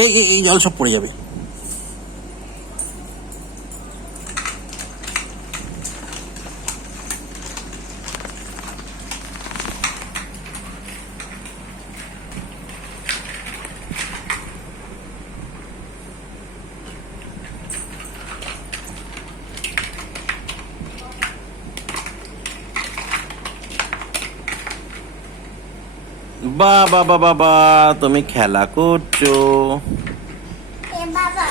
এই জল সব পড়ে যাবে। বাবা বাবা বাবা, তুমি খেলা করছো। বাবা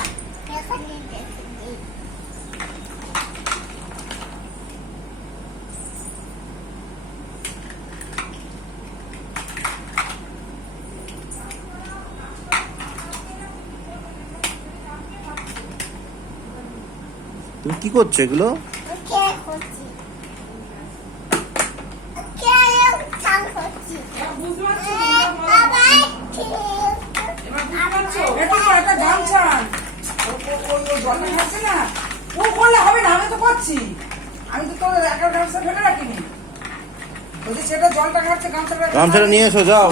তুমি কি করছো এগুলো? গামছাটা নিয়ে এসো, যাও।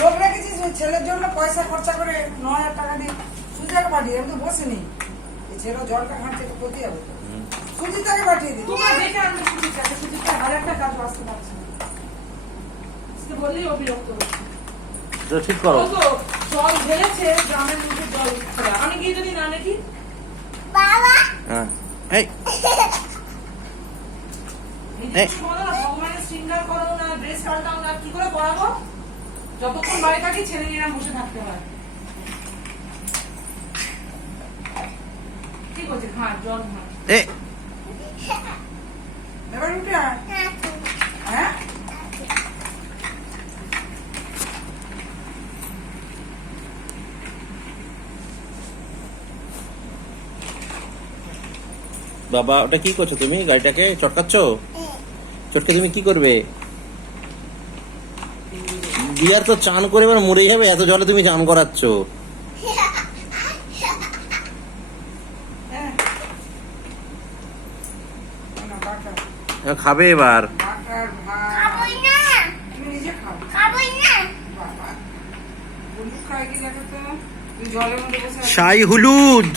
লোক রেখেছিস ছেলের জন্য পয়সা খরচা করে 9,000 টাকা দিয়ে সুজিটাকে পাঠিয়ে, আমি তো বসে নেই। এই ছেলে জলটা ঘাটছে তো ক্ষতি হবে, সুজিটাকে পাঠিয়ে দিই। দেখে আমি সুজিটা আরেকটা কাজ আসতে পারছি না, বললেই ও বিরক্ত হচ্ছে। ঠিক করো। জল ঢেলেছে গ্রামের মধ্যে, জল আমি গিয়ে যদি না নাকি ভগবানের শৃঙ্গার করো না, ড্রেস পাল্টাও না, কি করে পড়াবো? যতক্ষণ বাড়ি থাকি ছেলে নিয়ে বসে থাকতে হয়। কি করছে? খা জল খা। এবার উঠে আয়। হ্যাঁ বাবা, ওটা কি করছো তুমি? গাড়িটাকে চটকাচ্ছ? চটকে তুমি কি করবে? বিয়ার তো চান করে এবার মরে যাবে, এত জলে তুমি চান করাচ্ছ। খাবে এবার? শাহী হলুদ,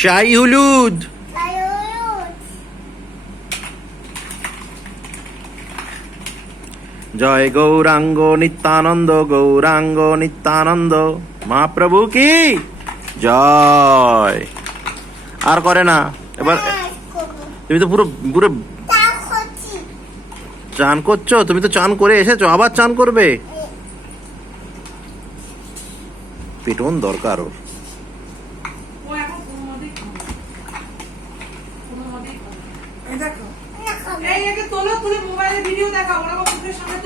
শাহী হলুদ। জয় গৌরাঙ্গ নিত্যানন্দ, গৌরাঙ্গ নিত্যানন্দ, মহাপ্রভু কি জয়। আর করে না এবার? তুমি তো পুরো পুরো চান করছো, তুমি তো চান করে এসেছো, আবার চান করবে? পিটন দরকার ওর। তোলো, তুলে মোবাইলে ভিডিও দেখা, ওরা সামনে